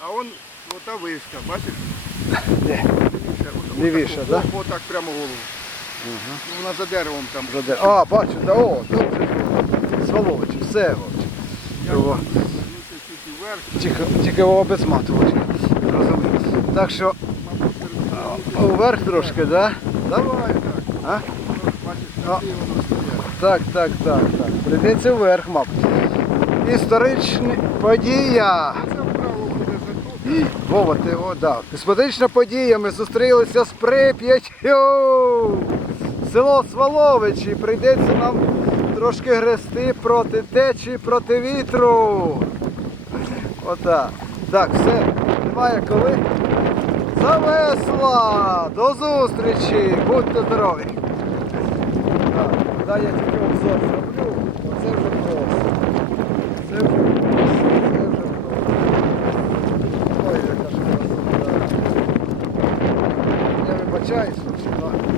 А он ота вишка, бачиш? Де? Лівіше, от- да? Отак прямо голову. Ну, вона за деревом там. Заде- А, бачу, да, о, добре. Сволович, все. Його. Тільки, тільки його без мату. Вовчик. Розумію. Так що перед- вверх трошки, да? Давай. Давай так. А? Бачиш, А. на воно стоять. Так, так, так, так. Прийдеться вверх, мабуть. Історична подія. Вова, ти о, да. Історична подія. Ми зустрілися з Прип'яттю. Село Сваловичі. Прийдеться нам трошки грести проти течії, проти вітру. Отак. Так, все. Немає коли. Завесла! До зустрічі! Будьте здорові! Так, дай я тільки обзор зроблю, Cześć.